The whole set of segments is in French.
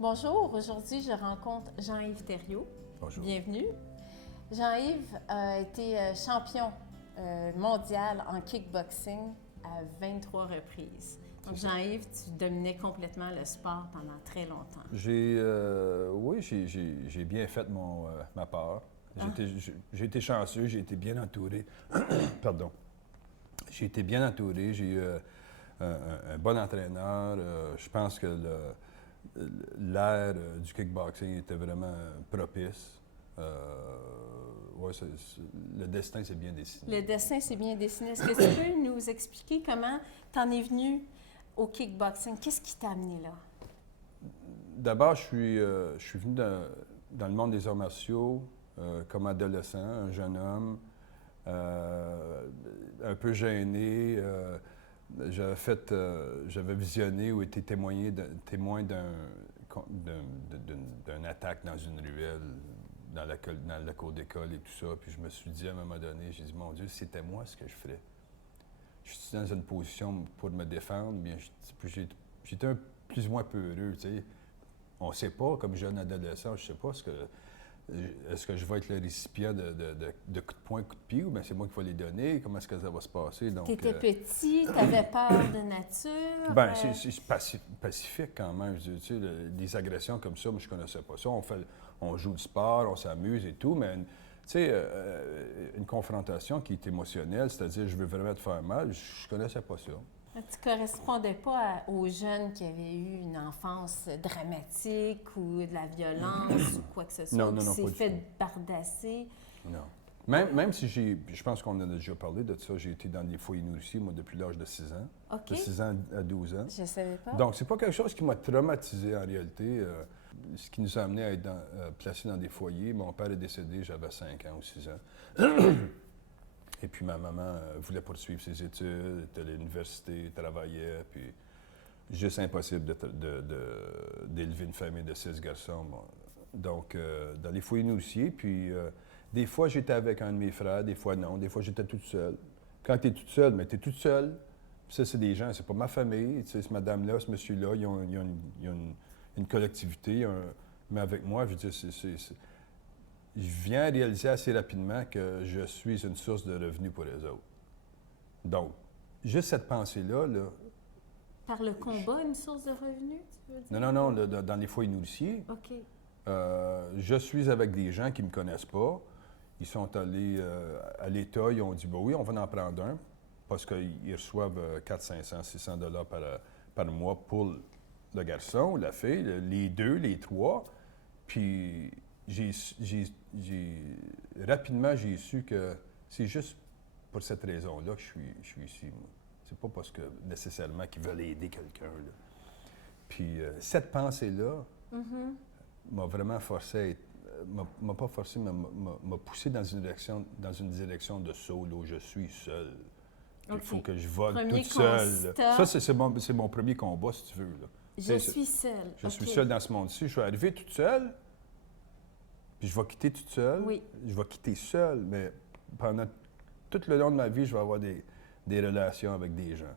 Bonjour, aujourd'hui je rencontre Jean-Yves Thériault. Bonjour. Bienvenue. Jean-Yves a été champion mondial en kickboxing à 23 reprises. Donc Jean-Yves, tu dominais complètement le sport pendant très longtemps. J'ai bien fait ma part. J'ai été chanceux, j'ai été bien entouré. Pardon. J'ai été bien entouré, j'ai eu un bon entraîneur. Je pense que l'ère du kickboxing était vraiment propice. Le destin s'est bien dessiné. Le destin s'est bien dessiné. Est-ce que tu peux nous expliquer comment tu en es venu au kickboxing? Qu'est-ce qui t'a amené là? D'abord, je suis venu dans le monde des arts martiaux comme adolescent, un jeune homme, un peu gêné. J'avais visionné ou été témoin d'une attaque dans une ruelle, dans la cour d'école et tout ça. Puis je me suis dit à un moment donné, j'ai dit, mon Dieu, si c'était moi, ce que je ferais. Je suis dans une position pour me défendre, bien, j'étais plus ou moins peureux, tu sais. On ne sait pas, comme jeune adolescent, je ne sais pas est-ce que je vais être le récipient de coups de poing, coups de pied, ou bien c'est moi qui vais les donner? Comment est-ce que ça va se passer? Tu étais petit, tu avais peur de nature? Bien, c'est pacifique quand même. Tu sais, des agressions comme ça, moi, je ne connaissais pas ça. On joue du sport, on s'amuse et tout, mais tu sais, une confrontation qui est émotionnelle, c'est-à-dire je veux vraiment te faire mal, je ne connaissais pas ça. Tu ne correspondais pas aux jeunes qui avaient eu une enfance dramatique ou de la violence ou quoi que ce soit, qui s'est fait bardasser. Non. Même si je pense qu'on en a déjà parlé de ça, j'ai été dans des foyers nourriciers, moi, depuis l'âge de 6 ans. OK. De 6 ans à 12 ans. Je ne savais pas. Donc, c'est pas quelque chose qui m'a traumatisé en réalité. Ce qui nous a amené à être placés dans des foyers. Mon père est décédé, j'avais 5 ans ou 6 ans. Et puis ma maman voulait poursuivre ses études, était à l'université, travaillait, puis juste impossible d'élever une famille de 6 garçons. Bon. Donc, dans les foyers nourriciers, puis des fois j'étais avec un de mes frères, des fois non, des fois j'étais toute seule. Quand tu es toute seule, mais tu es toute seule. Puis ça, c'est des gens, c'est pas ma famille, tu sais, ce madame-là, ce monsieur-là, ils ont une collectivité, mais avec moi, je veux dire, je viens réaliser assez rapidement que je suis une source de revenus pour les autres. Donc, juste cette pensée-là... Par le combat, une source de revenus, tu veux dire? Non, dans les foyers nourriciers. OK. Je suis avec des gens qui ne me connaissent pas. Ils sont allés à l'État, ils ont dit, ben oui, on va en prendre un, parce qu'ils reçoivent 400, 500, 600 $ par mois pour le garçon, la fille, les deux, les trois. Puis... rapidement, j'ai su que c'est juste pour cette raison-là que je suis ici, moi. C'est pas parce que nécessairement qu'ils veulent aider quelqu'un, là. Puis cette pensée-là m'a vraiment forcé à être... m'a pas forcé, mais m'a poussé dans une direction de saut, là, où je suis seul. Il faut que je vole toute seule. Ça, c'est mon premier combat, si tu veux, là. Je suis seule. Je suis seule dans ce monde-ci. Je suis arrivé toute seule. Puis je vais quitter toute seule. Oui. Je vais quitter seule, mais pendant tout le long de ma vie, je vais avoir des relations avec des gens.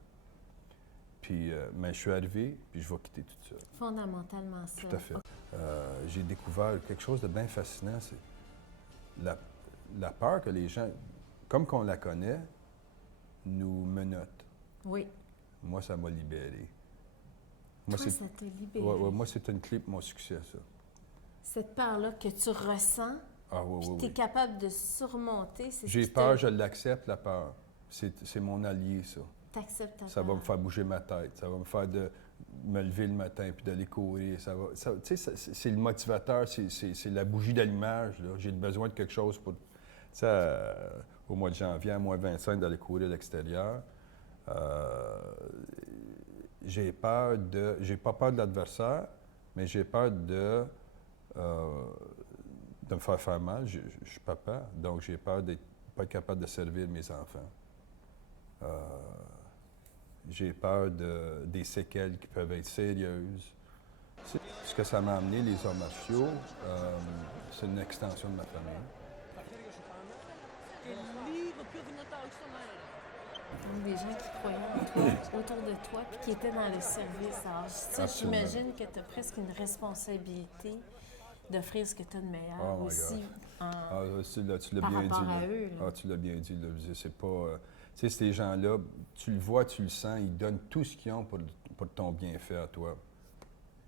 Puis, mais je suis arrivé, puis je vais quitter toute seule. Fondamentalement ça. Tout à fait. J'ai découvert quelque chose de bien fascinant, c'est la peur que les gens, comme qu'on la connaît, nous menottent. Oui. Moi, ça m'a libéré. Toi, ça t'a libéré. Ouais, moi, c'est une clé pour mon succès, ça. Cette peur-là que tu ressens, puis tu es capable de surmonter, c'est J'ai peur, je l'accepte, la peur. C'est mon allié, ça. Tu acceptes ta peur. Ça va me faire bouger ma tête. Ça va me faire me lever le matin puis d'aller courir. C'est le motivateur, c'est la bougie d'allumage. J'ai besoin de quelque chose pour... au mois de janvier, à moins 25, d'aller courir à l'extérieur. J'ai pas peur de l'adversaire, mais j'ai peur de me faire mal. Je suis papa, donc j'ai peur de ne pas être capable de servir mes enfants. J'ai peur des séquelles qui peuvent être sérieuses. Ce que ça m'a amené, les arts martiaux, c'est une extension de ma famille. Des gens qui croyaient en toi, autour de toi, puis qui étaient dans le service. Alors, ça, Absolument. j'imagine que tu as presque une responsabilité d'offrir ce que tu as de meilleur Oh my aussi gosh. Ah, tu l'as par bien dit. rapport Là. à eux. Là. Ah, tu l'as bien dit. Là. C'est pas. Tu sais, ces gens-là, tu le vois, tu le sens, ils donnent tout ce qu'ils ont pour ton bienfait à toi.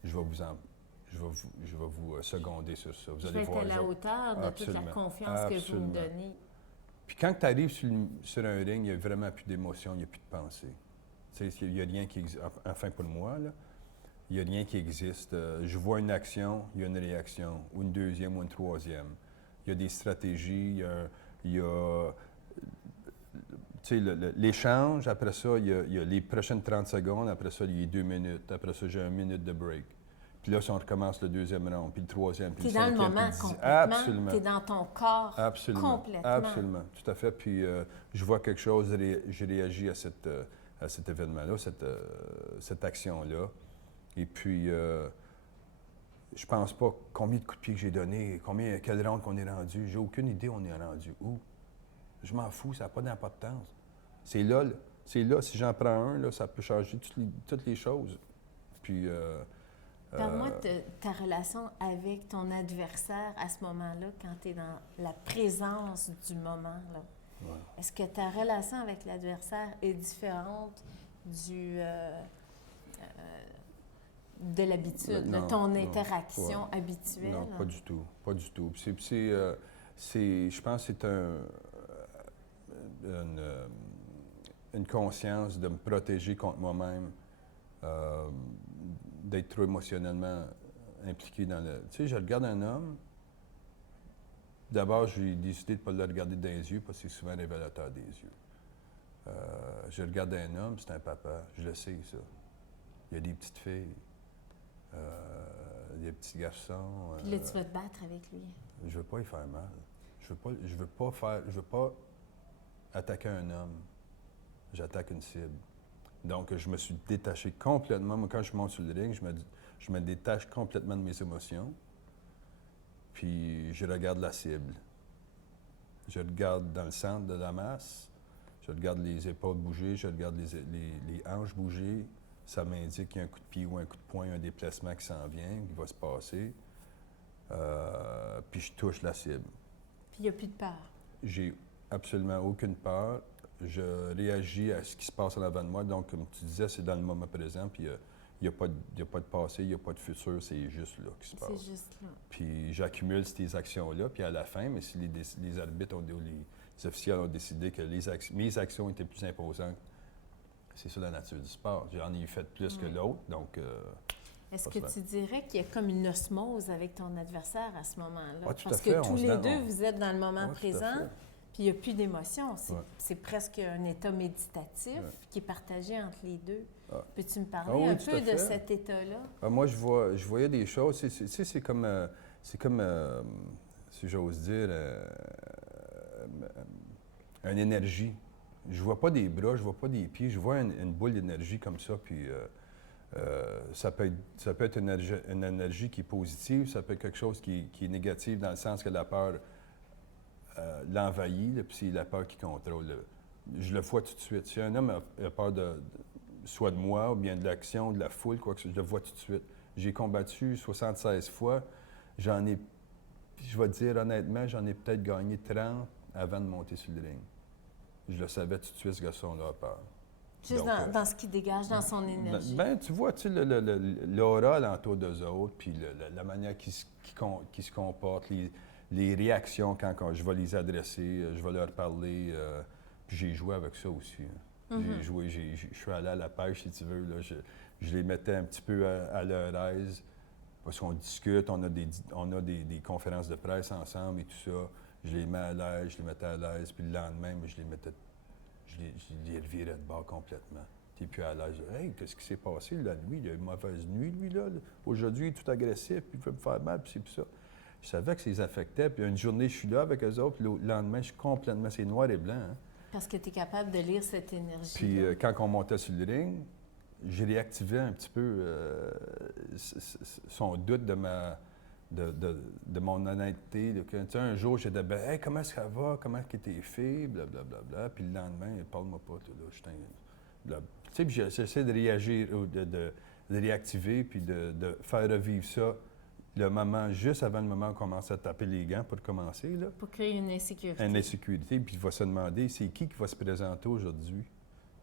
Je vais vous seconder sur ça. Vous Je allez vais être voir. à la hauteur de toute Absolument. la confiance que vous me Absolument. donnez. Puis quand tu arrives sur un ring, il n'y a vraiment plus d'émotion, il n'y a plus de pensée. Tu sais, il n'y a rien qui existe. Enfin, pour moi, là, il n'y a rien qui existe. Je vois une action, il y a une réaction, ou une deuxième, ou une troisième. Il y a des stratégies, il y a tu sais, l'échange, après ça, il y a les prochaines 30 secondes, après ça, il y a 2 minutes, après ça, j'ai 1 minute de break. Puis là, si on recommence le deuxième round, puis le troisième, puis le Tu es dans le cinquième, moment puis le complètement. Absolument. Tu es dans ton corps Absolument. complètement. Absolument. Tout à fait. Puis je vois quelque chose, je réagis à cet événement-là, cette action-là. Et puis, je pense pas combien de coups de pied que j'ai donné, quel round qu'on est rendu. J'ai aucune idée où on est rendu. Où? Je m'en fous, ça n'a pas d'importance. C'est là, si j'en prends un, là, ça peut changer toutes les choses. Puis... Parle-moi de ta relation avec ton adversaire à ce moment-là, quand tu es dans la présence du moment. Là. Ouais. Est-ce que ta relation avec l'adversaire est différente de l'habitude, de ton interaction habituelle? Non, pas du tout. Pas du tout. Je pense que c'est une conscience de me protéger contre moi-même, d'être trop émotionnellement impliqué dans le... Tu sais, je regarde un homme, d'abord, j'ai décidé de ne pas le regarder dans les yeux parce que c'est souvent révélateur des yeux. Je regarde un homme, c'est un papa, je le sais, ça. Il y a des petites filles, des petits garçons. Puis là, tu vas te battre avec lui. Je veux pas y faire mal. Je veux pas attaquer un homme. J'attaque une cible. Donc, je me suis détaché complètement. Moi, quand je monte sur le ring, je me détache complètement de mes émotions. Puis, je regarde la cible. Je regarde dans le centre de la masse. Je regarde les épaules bouger. Je regarde les hanches bouger. Ça m'indique qu'il y a un coup de pied ou un coup de poing, un déplacement qui s'en vient, qui va se passer. Puis, je touche la cible. Puis, il n'y a plus de peur. J'ai absolument aucune peur. Je réagis à ce qui se passe en avant de moi. Donc, comme tu disais, c'est dans le moment présent, puis il n'y a pas de passé, il n'y a pas de futur, c'est juste là qui se passe. C'est juste là. Puis j'accumule ces actions-là, puis à la fin, mais si les arbitres ou les officiels ont décidé que mes actions étaient plus imposantes, c'est ça la nature du sport. J'en ai fait plus que l'autre, donc... Est-ce que tu dirais qu'il y a comme une osmose avec ton adversaire à ce moment-là? Ah, tout à Parce fait, que tous les deux, vous êtes dans le moment présent. Puis il n'y a plus d'émotion. C'est presque un état méditatif qui est partagé entre les deux. Peux-tu me parler un peu de cet état-là? Moi, je voyais des choses. C'est comme, si j'ose dire, une énergie. Je vois pas des bras, je vois pas des pieds, je vois une boule d'énergie comme ça. Puis ça peut être une énergie qui est positive, ça peut être quelque chose qui est négatif dans le sens que la peur l'envahit, puis c'est la peur qui contrôle. Je le vois tout de suite. Si un homme a peur soit de moi, ou bien de l'action, de la foule, quoi que ce soit, je le vois tout de suite. J'ai combattu 76 fois. Je vais te dire honnêtement, j'en ai peut-être gagné 30 avant de monter sur le ring. Je le savais tout de suite, ce garçon-là a peur. Juste dans ce qu'il dégage, dans son énergie. Tu vois, l'aura alentour d'eux autres, puis la manière qu'ils se comportent, les réactions quand je vais les adresser, je vais leur parler. Puis j'ai joué avec ça aussi. J'ai joué, je suis allé à la pêche, si tu veux. Là, je les mettais un petit peu à leur aise. Parce qu'on discute, on a des conférences de presse ensemble et tout ça. Je les mets à l'aise, je les mettais à l'aise. Puis le lendemain, je les revirais de bord complètement. T'es plus à l'aise. Hey, qu'est-ce qui s'est passé la nuit? Il a eu une mauvaise nuit, lui, là. Aujourd'hui, il est tout agressif, puis il peut me faire mal, puis c'est plus ça. Je savais que ça les affectait. Puis une journée, je suis là avec eux autres, puis le lendemain, je suis complètement... C'est noir et blanc. Hein? Parce que tu es capable de lire cette énergie. Puis quand on montait sur le ring, j'ai réactivé un petit peu son doute de de mon honnêteté. Là, que, tu sais, un jour, j'étais ben, hey, comment est-ce qu'elle va? Comment est-ce que t'es fille? Blablabla. Puis le lendemain, parle-moi pas, là, tu sais, puis j'essaie de réagir, ou de réactiver, puis de faire revivre ça le moment, juste avant le moment où on commence à taper les gants pour commencer. Là. Pour créer une insécurité. Une insécurité, puis il va se demander, c'est qui va se présenter aujourd'hui?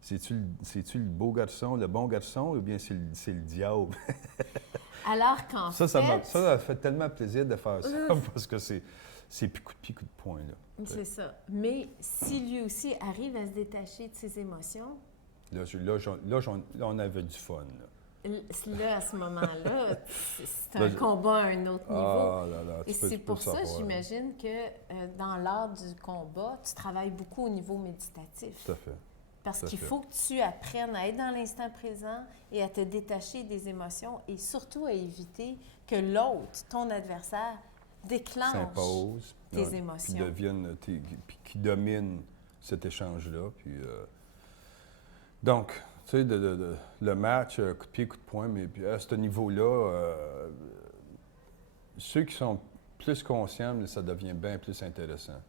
C'est-tu le beau garçon, le bon garçon, ou bien c'est le diable? Alors qu'en Ça fait... m'a fait tellement plaisir de faire ça, parce que c'est plus coup de pied, coup de poing. Là. C'est ça. Mais si lui aussi arrive à se détacher de ses émotions... Là, on avait du fun. Là, à ce moment-là, c'est un combat à un autre niveau. Ah là là, et c'est pour ça, j'imagine, que dans l'art du combat, tu travailles beaucoup au niveau méditatif. Tout à fait. Parce qu'il faut que tu apprennes à être dans l'instant présent et à te détacher des émotions et surtout à éviter que l'autre, ton adversaire, déclenche s'impose, tes émotions. Puis qui domine cet échange-là. Puis, donc, tu sais, le match, coup de pied, coup de poing, mais puis à ce niveau-là, ceux qui sont plus conscients, ça devient bien plus intéressant.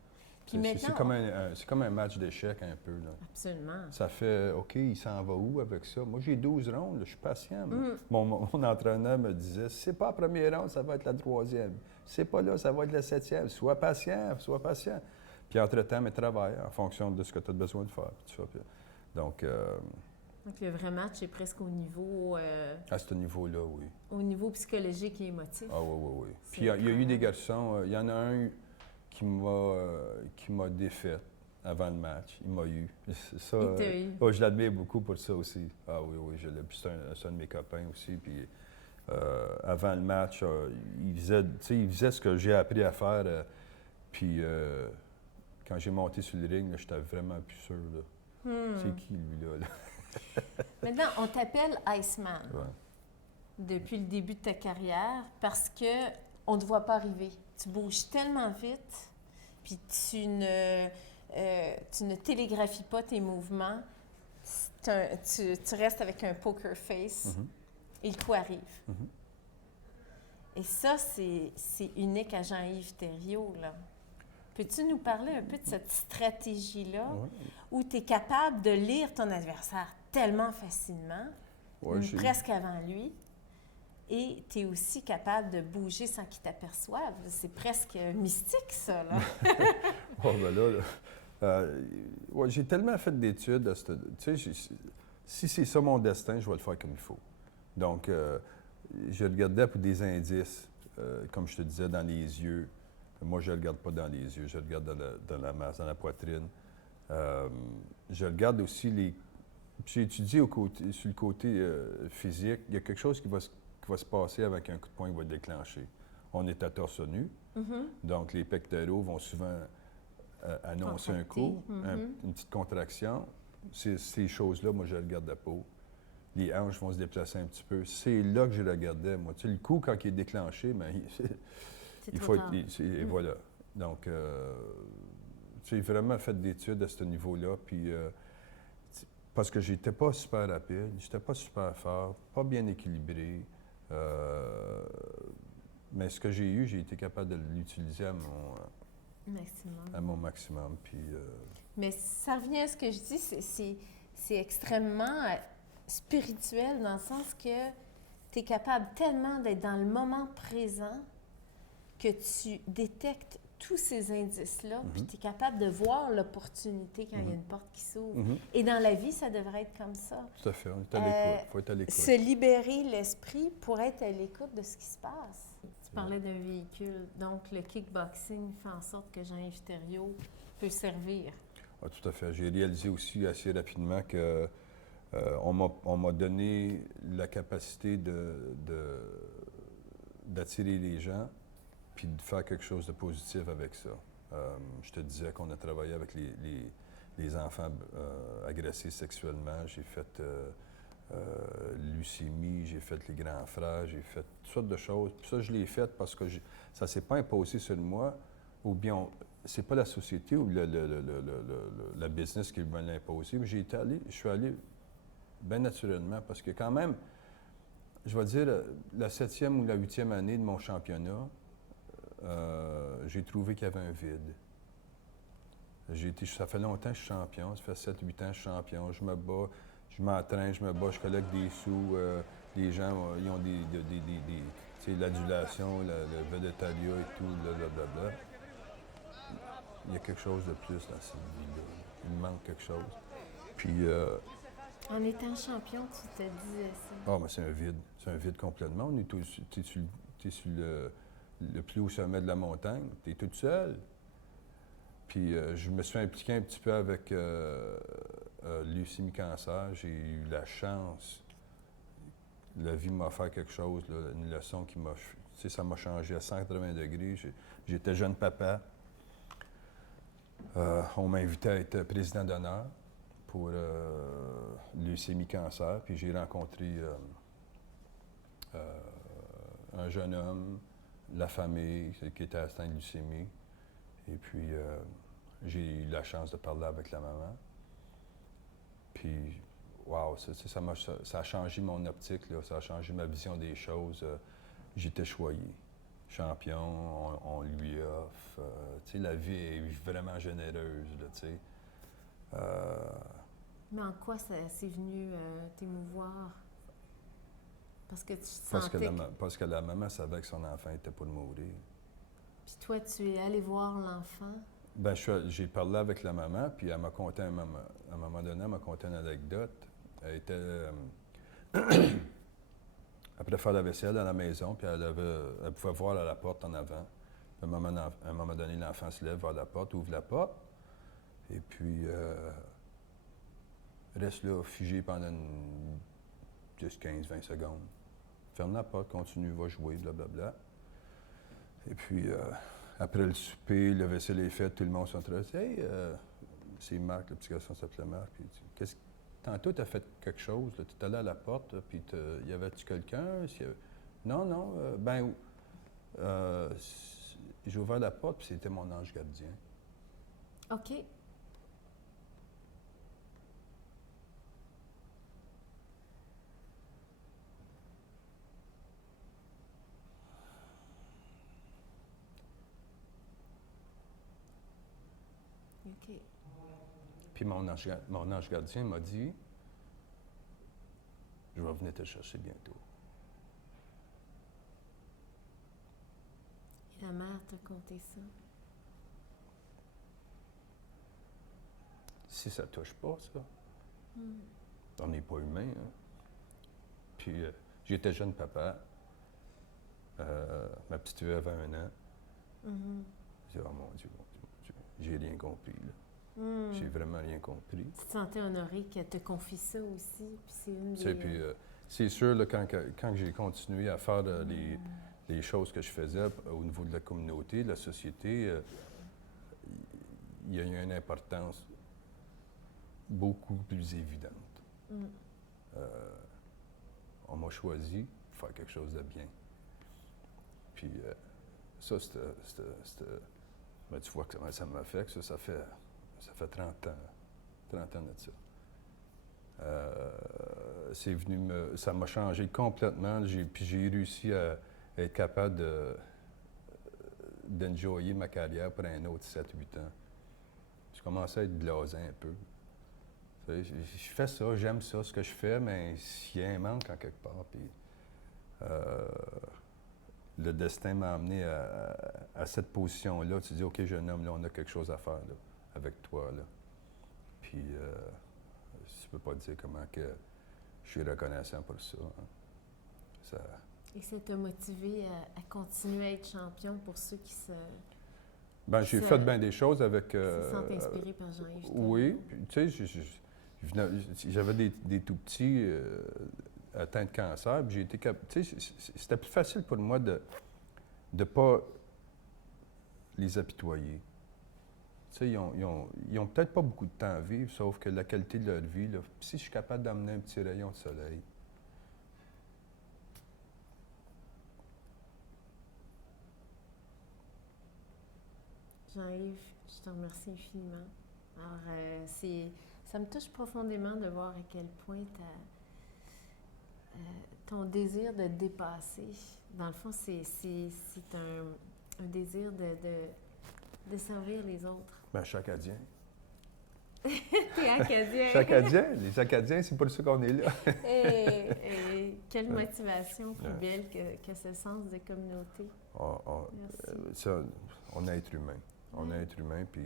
C'est comme un match d'échecs un peu. Là. Absolument. Ça fait, OK, il s'en va où avec ça? Moi, j'ai 12 rondes, là, je suis patient. Mon entraîneur me disait, si c'est pas la première ronde, ça va être la troisième. Si c'est pas là, ça va être la septième. Sois patient, sois patient. Puis entre-temps, mais travaille en fonction de ce que tu as besoin de faire. Tout ça. Puis, donc, le vrai match est presque au niveau... à ce niveau-là, oui. Au niveau psychologique et émotif. Ah oui. Puis il y a eu des garçons, il y en a un qui m'a défait avant le match. Il m'a eu. Ça, il t'a eu. Je l'admire beaucoup pour ça aussi. Ah oui, je l'ai. Puis c'est un de mes copains aussi. Puis avant le match, il faisait ce que j'ai appris à faire. Puis quand j'ai monté sur le ring, j'étais vraiment plus sûr. Là. C'est qui, lui, là? Maintenant, on t'appelle Iceman Ouais. depuis le début de ta carrière parce que on ne te voit pas arriver. Tu bouges tellement vite, puis tu ne télégraphies pas tes mouvements. Tu restes avec un poker face et le coup arrive. Et ça, c'est unique à Jean-Yves Thériault, là. Peux-tu nous parler un peu de cette stratégie-là où tu es capable de lire ton adversaire tellement facilement, presque avant lui, et tu es aussi capable de bouger sans qu'il t'aperçoive? C'est presque mystique, ça, là. J'ai tellement fait d'études. Tu sais, si c'est ça mon destin, je vais le faire comme il faut. Donc, je regardais pour des indices, comme je te disais, dans les yeux. Moi, je ne regarde pas dans les yeux, je regarde dans la masse, dans la poitrine. Je regarde aussi les... J'ai étudié sur le côté physique. Il y a quelque chose qui va se passer avec un coup de poing qui va déclencher. On est à torse nu, donc les pectoraux vont souvent annoncer un coup, une petite contraction. Ces choses-là, moi, je regarde la peau. Les hanches vont se déplacer un petit peu. C'est là que je regardais, moi. Tu sais, le coup, quand il est déclenché, mais il faut être... Et voilà. Donc, j'ai vraiment fait d'études à ce niveau-là, puis... parce que j'étais pas super rapide, j'étais pas super fort, pas bien équilibré. Mais ce que j'ai eu, j'ai été capable de l'utiliser à mon maximum. Puis, Mais ça revient à ce que je dis, c'est extrêmement spirituel dans le sens que tu es capable tellement d'être dans le moment présent que tu détectes tous ces indices-là, puis tu es capable de voir l'opportunité quand il y a une porte qui s'ouvre. Et dans la vie, ça devrait être comme ça. Tout à fait, on est à l'écoute, il faut être à l'écoute. Se libérer l'esprit pour être à l'écoute de ce qui se passe. Tu parlais d'un véhicule, donc le kickboxing fait en sorte que Jean-Yves Thériault peut servir. Ah, tout à fait. J'ai réalisé aussi assez rapidement que on m'a donné la capacité d'attirer les gens puis de faire quelque chose de positif avec ça. Je te disais qu'on a travaillé avec les enfants agressés sexuellement. J'ai fait leucémie, j'ai fait les grands frères, j'ai fait toutes sortes de choses. Puis ça, je l'ai fait parce que ça ne s'est pas imposé sur moi, ou bien c'est pas la société ou la business qui me l'a imposé. Mais je suis allé bien naturellement parce que quand même, je vais dire, la 7e ou la 8e année de mon championnat, j'ai trouvé qu'il y avait un vide. Ça fait longtemps que je suis champion, ça fait 7-8 ans que je suis champion. Je me bats, je m'entraîne, je me bats, je collecte des sous. Les gens, ils ont tu sais, l'adulation, le végétariat et tout, blablabla. Il y a quelque chose de plus dans cette vie-là. Il me manque quelque chose. Puis, En étant champion, tu te disais ça. ah, mais c'est un vide. C'est un vide complètement. On est t'es sur le plus haut sommet de la montagne. Tu es toute seule. Puis je me suis impliqué un petit peu avec leucémie cancer. J'ai eu la chance. La vie m'a offert quelque chose, là, une leçon qui m'a... Tu sais, ça m'a changé à 180 degrés. J'étais jeune papa. On m'a invité à être président d'honneur pour leucémie cancer. Puis j'ai rencontré un jeune homme, la famille qui était atteint de leucémie. Et puis, j'ai eu la chance de parler avec la maman. Puis, wow, ça a changé mon optique, là, ça a changé ma vision des choses. J'étais choyé. Champion, on lui offre. Tu sais, la vie est vraiment généreuse, là, tu sais. Mais en quoi c'est venu t'émouvoir? Parce que tu sentais parce que la maman savait que son enfant était pour mourir. Puis toi, tu es allé voir l'enfant? Bien, j'ai parlé avec la maman, puis elle m'a conté à un moment donné, elle m'a conté une anecdote. Elle était... après faire la vaisselle à la maison, puis elle pouvait voir à la porte en avant. À un moment donné, l'enfant se lève vers la porte, ouvre la porte, et puis reste là, figé pendant 10, 15, 20 secondes. Ferme la porte, continue, va jouer, blablabla. Et puis, après le souper, le vaisselle est fait, tout le monde s'intéresse. Hey, c'est Marc, le petit garçon s'appelait Marc. Puis, tantôt, tu as fait quelque chose, tu es allé à la porte, là, puis y avait-tu quelqu'un? Non, j'ai ouvert la porte, puis c'était mon ange gardien. OK. OK. Puis mon ange gardien m'a dit, je vais venir te chercher bientôt. Et la mère t'a conté ça? Si ça touche pas, ça, on n'est pas humain. Hein? Puis j'étais jeune papa. Ma petite fille avait 1 an. J'ai dit, oh mon Dieu, j'ai rien compris, là. J'ai vraiment rien compris. Tu te sentais honoré qu'elle te confie ça aussi? Puis c'est une des... Puis c'est sûr, là, quand j'ai continué à faire les choses que je faisais au niveau de la communauté, de la société, il y a eu une importance beaucoup plus évidente. On m'a choisi pour faire quelque chose de bien. Puis ça, ben, tu vois comment ça m'a fait, que ça fait 30 ans de ça. C'est venu ça m'a changé complètement. Puis j'ai réussi à être capable d'enjoyer ma carrière pour un autre 7-8 ans. Je commençais à être blasé un peu. Je fais ça, j'aime ça, ce que je fais, mais il y a un manque en quelque part. Puis, le destin m'a amené à cette position-là. Tu dis, OK, jeune homme, là, on a quelque chose à faire là, avec toi. Là. Puis, je peux pas te dire comment que je suis reconnaissant pour ça. Hein. Et ça t'a motivé à continuer à être champion pour ceux qui se... Bien, j'ai fait bien des choses avec... Qui se sentent inspirés par Jean-Yves. Oui, tu sais, j'avais des tout-petits atteints de cancer, puis j'ai été capable... Tu sais, c'était plus facile pour moi de ne pas les apitoyer. Tu sais, ils ont peut-être pas beaucoup de temps à vivre, sauf que la qualité de leur vie, là, si je suis capable d'amener un petit rayon de soleil, Jean-Yves, je te remercie infiniment. Alors, ça me touche profondément de voir à quel point ton désir de dépasser, dans le fond, c'est un désir de servir les autres. Ben, je suis Acadien. T'es Acadien. Je suis Acadien. Les Acadiens, c'est pour ça qu'on est là. Et quelle motivation plus belle que ce sens de communauté. Merci. On est être humain. On est être humain, puis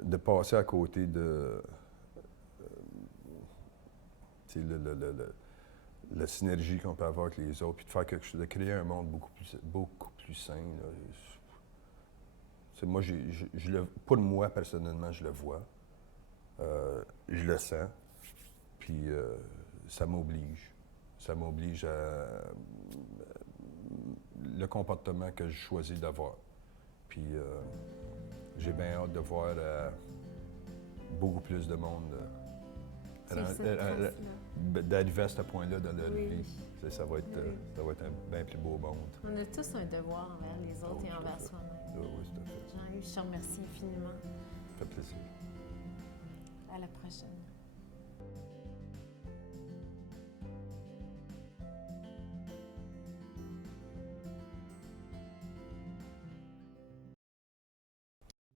de passer à côté de la synergie qu'on peut avoir avec les autres, puis de faire quelque chose, de créer un monde beaucoup plus sain. Là. Moi, pour moi, personnellement, je le vois. Je le sens. Puis ça m'oblige. Ça m'oblige à le comportement que je choisis d'avoir. Puis j'ai bien hâte de voir beaucoup plus de monde d'arriver à ce point-là dans leur vie. Ça va être un bien plus beau monde. On a tous un devoir envers les autres et envers soi-même. Oui, tout à fait. Jean-Yves, je te remercie infiniment. Ça fait plaisir. À la prochaine.